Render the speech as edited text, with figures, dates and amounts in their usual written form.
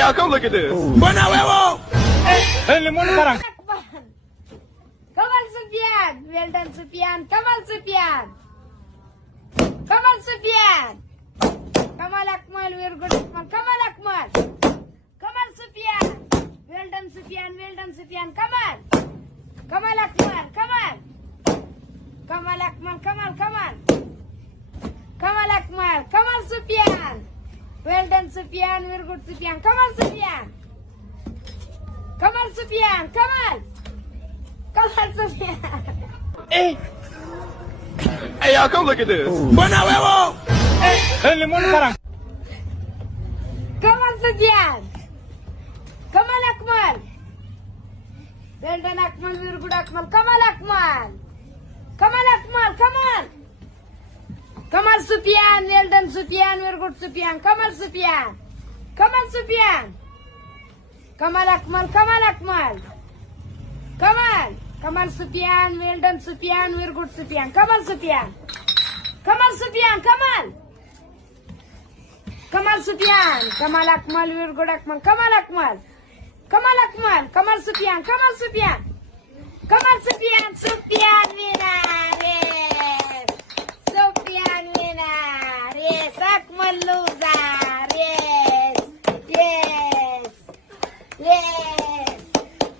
y'all, come look at this. Buena huevo. Hey, limón parang. Kamal Sufyan, well done Sufyan, Kamal Sufyan. Kamal Sufyan. Kamal Akmal, very good Akmal. Kamal Akmal. Kamal Sufyan. Well done Sufyan, well done Sufyan. Kamal. Kamal Akmal, Kamal. Kamal Akmal, Kamal, Kamal. Kamal Akmal, Kamal Sufyan. Well done Sufyan, very good Sufyan. Kamal Sufyan. Kamal Sufyan, Kamal. Kamal Sufyan. Hey, y'all, come look at this. Buena huevo. Hey, limón parang. Kamal Sufyan. Kamal Akmal. Well done Akmal, very good Akmal. Kamal Akmal. Kamal Akmal, Kamal. Kamal Sufyan, well done Sufyan, very good Sufyan. Kamal Sufyan. Kamal Sufyan. Kamal Akmal, Kamal Akmal. Kamal. Kamal Sufyan, well done Sufyan, very good Sufyan. Kamal Sufyan. Kamal Sufyan, Kamal. Kamal Sufyan. Kamal Akmal, very good Akmal. Kamal Akmal. Kamal Akmal. Kamal Sufyan. Kamal Sufyan. Kamal Sufyan. Sufyan, very